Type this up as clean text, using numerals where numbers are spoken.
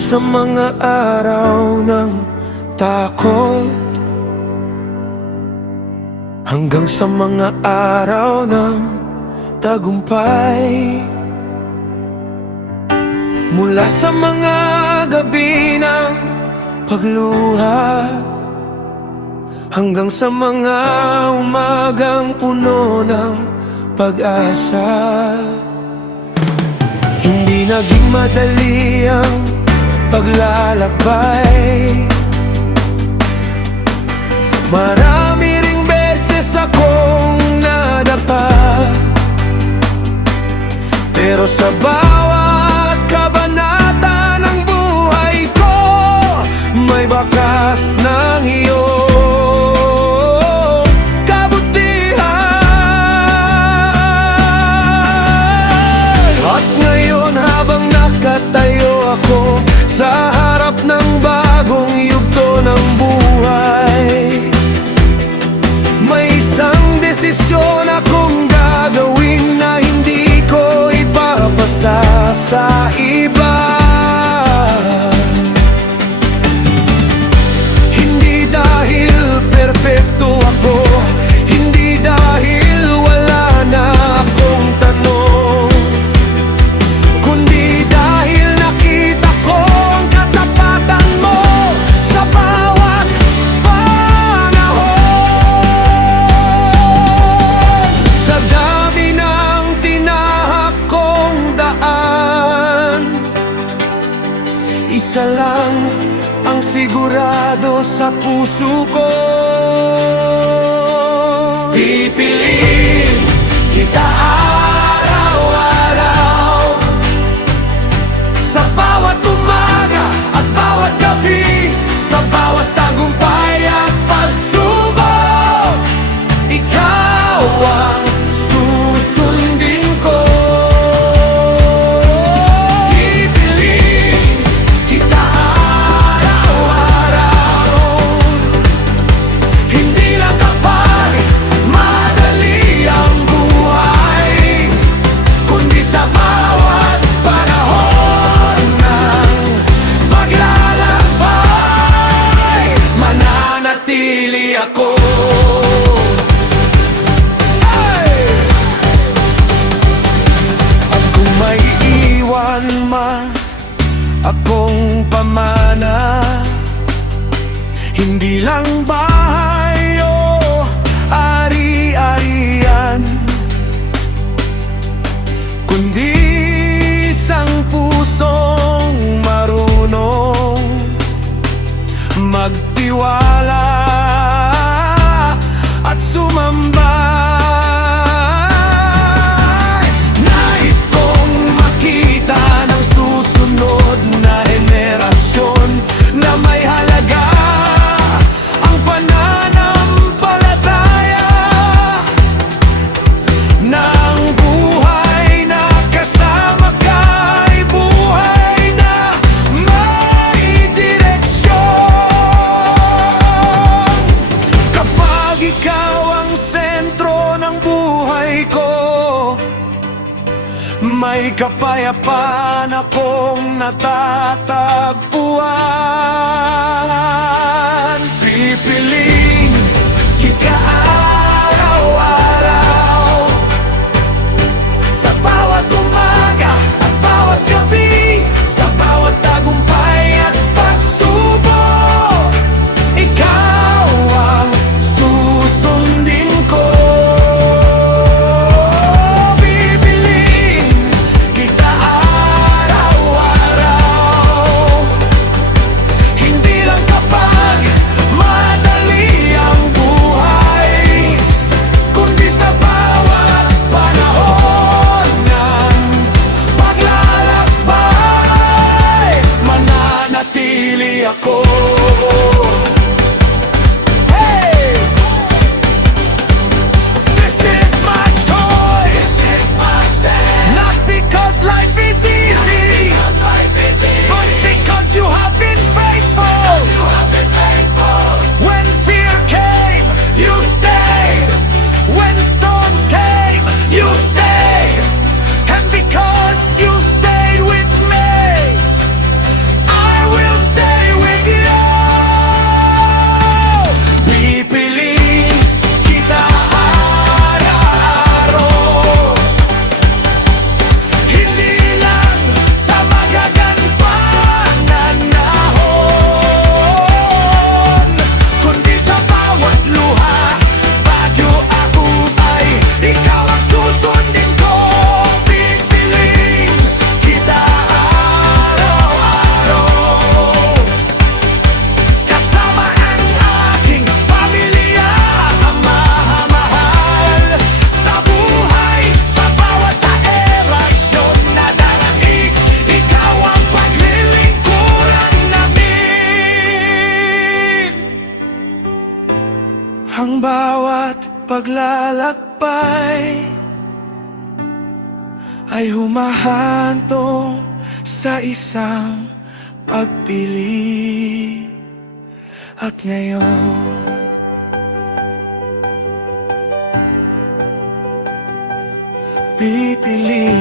sa mga araw ng takot hanggang sa mga araw ng tagumpay. Mula sa mga gabi ng pagluha hanggang sa mga umagang puno ng pag-asa. Hindi naging madali ang paglalakbay. Marami ring beses akong nadapa, pero sa bawat kabanata ng buhay ko may bakas ng iyong kabutihan. At ngayon habang nakatayo ako sa harap ng bagong yugto ng buhay, may isang desisyon akong gagawin na hindi ko ipapasa sa iba. Hindi dahil perpekto ako, hindi dahil wala na akong tanong, kundi dahil nakita ko ang katapatan mo sa bawat panahon. Sa dami ng tinahak kong daan, isa lang ang sigurado sa puso ko. Pipiliin kita araw-araw, sa bawat umaga at bawat gabi, sa bawat tagumpay at pagsubok. Ikaw ang susundin ko. Pipiliin kita araw-araw, hindi lang kapag madali ang buhay, kundi sa bawat panahon ng paglalakbay, mananatili ako. At kung may iwan man akong pamana, hindi lang bahay o ari-arian, kundi isang pusong marunong magtiwala at sumamba. Nais kong makita ng susunod na henerasyon na may halaga ang pananampalataya ng buhay na kasama ka ay buhay na may direksyon. Kapag ikaw ang sentro ng buhay ko, may kapayapaan akong natatagpuan. Pipiliin kita araw-araw, sa bawat umaga at bawat gabi, sa bawat tagumpay at pagsubok. Ikaw ang susundin ko. Pipiliin kita araw-araw, hindi lang kapag madali ang buhay, kundi sa bawat panahon ng paglalakbay, mananatili ako. Hey! This is my choice. This is my stand. Not because life is easy, but because you have been faithful. When fear came, you stayed. When storms came, you stayed. And because you stayed with me, I bawat paglalakbay ay humahantong sa isang pagpili. At ngayon pipili